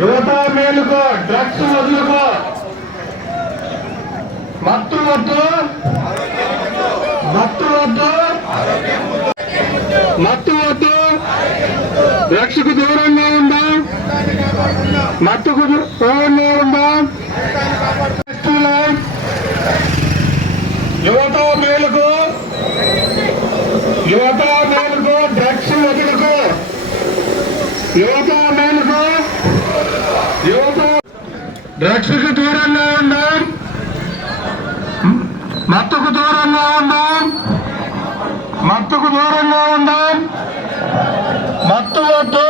యువత మేలుకో డ్రగ్స్ వదులుకో. మత్తు వద్దు. మత్తు వద్దు. మత్తు వద్దు. డ్రగ్స్కు దూరంగా ఉందాం మత్తుకు దూరంగా ఉందాం యువత మేలుకు. యువత మేలుకో డ్రగ్స్ వదులుకో. యువత మేలుకో యువత డ్రగ్స్ దూరంగా ఉందాం. మత్తుకు దూరంగా ఉందాం. మత్తుకు దూరంగా ఉందాం. మత్తు వద్దు.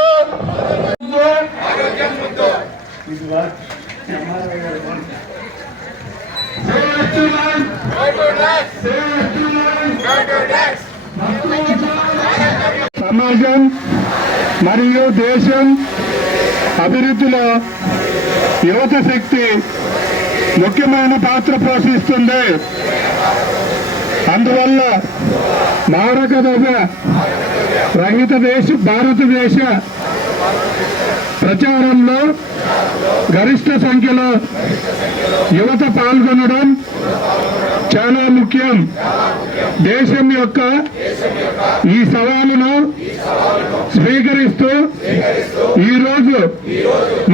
సమాజం మరియు దేశం అభివృద్ధిలో యువత శక్తి ముఖ్యమైన పాత్ర పోషిస్తుంది. అందువల్ల మారక దశ రహిత దేశ భారతదేశ ప్రచారంలో గరిష్ట సంఖ్యలో యువత పాల్గొనడం చాలా ముఖ్యం. దేశం యొక్క ఈ సవాలును స్వీకరిస్తూ ఈరోజు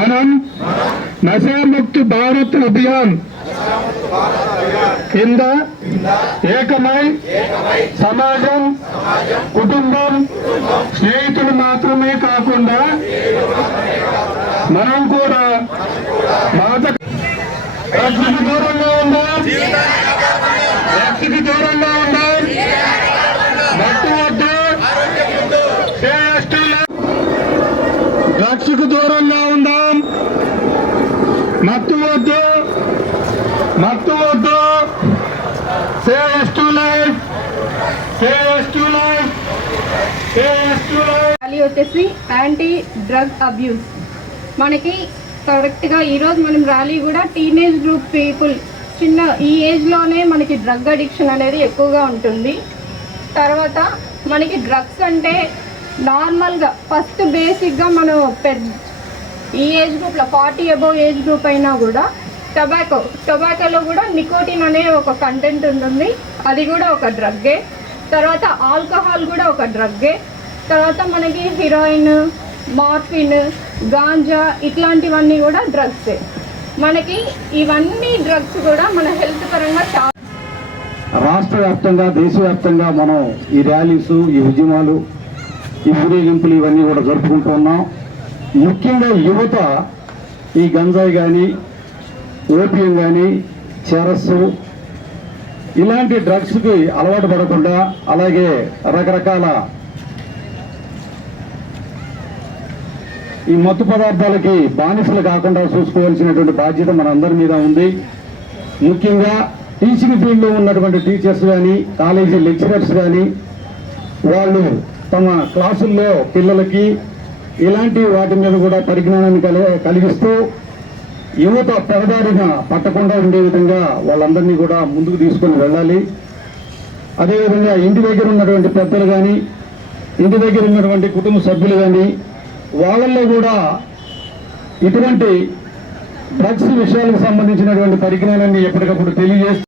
మనం నశాముక్త్ భారత్ అభియాన్ కింద ఏకమై సమాజం కుటుంబం స్నేహితులు మాత్రమే కాకుండా మనం కూడా డ్రగ్స్కి దూరంగా ఉందాం. దూరంగా ఉందాం మత్తు వద్దు డ్రగ్స్కు దూరంగా ఉందాం మత్తు వద్దు. మత్తు వద్దు. To life to life to life rally వచ్చేసి యాంటీ డ్రగ్ అబ్యూస్ మనకి కరెక్ట్గా ఈరోజు మనం ర్యాలీ కూడా టీనేజ్ గ్రూప్ పీపుల్ చిన్న ఈ ఏజ్లోనే మనకి డ్రగ్ అడిక్షన్ అనేది ఎక్కువగా ఉంటుంది. తర్వాత మనకి డ్రగ్స్ అంటే నార్మల్గా ఫస్ట్ బేసిక్గా మనం పెద్ద ఈ ఏజ్ గ్రూప్లో ఫార్టీ అబోవ్ ఏజ్ గ్రూప్ అయినా కూడా టొబాకో టొబాకోలో కూడా నికోటిన్ అనే ఒక కంటెంట్ ఉంటుంది. అది కూడా ఒక డ్రగ్గే. తర్వాత ఆల్కహాల్ కూడా ఒక డ్రగ్గే. తర్వాత మనకి హీరోయిన్ మార్ఫిన్ గాంజా ఇట్లాంటివన్నీ కూడా డ్రగ్సే. మనకి ఇవన్నీ డ్రగ్స్ కూడా మన హెల్త్ పరంగా చాలా రాష్ట్ర వ్యాప్తంగా దేశవ్యాప్తంగా మనం ఈ ర్యాలీస్ ఈ ఉద్యమాలు ఈ ఊరేగింపులు ఇవన్నీ కూడా జరుపుకుంటూ ఉన్నాం. ముఖ్యంగా యువత ఈ గంజాయి కానీ ఓపియం కానీ చెరస్సు ఇలాంటి డ్రగ్స్కి అలవాటు పడకుండా అలాగే రకరకాల ఈ మత్తు పదార్థాలకి బానిసలు కాకుండా చూసుకోవాల్సినటువంటి బాధ్యత మనందరి మీద ఉంది. ముఖ్యంగా టీచింగ్ ఫీల్డ్లో ఉన్నటువంటి టీచర్స్ కానీ కాలేజీ లెక్చరర్స్ కానీ వాళ్ళు తమ క్లాసుల్లో పిల్లలకి ఇలాంటి వాటి మీద కూడా పరిజ్ఞానాన్ని కలి- కలిగిస్తూ యువత పెడదారిన పట్టకుండా ఉండే విధంగా వాళ్ళందరినీ కూడా ముందుకు తీసుకొని వెళ్ళాలి. అదేవిధంగా ఇంటి దగ్గర ఉన్నటువంటి పెద్దలు కానీ ఇంటి దగ్గర ఉన్నటువంటి కుటుంబ సభ్యులు కానీ వాళ్ళల్లో కూడా ఇటువంటి డ్రగ్స్ విషయాలకు సంబంధించినటువంటి పరిజ్ఞానాన్ని ఎప్పటికప్పుడు తెలియజేస్తూ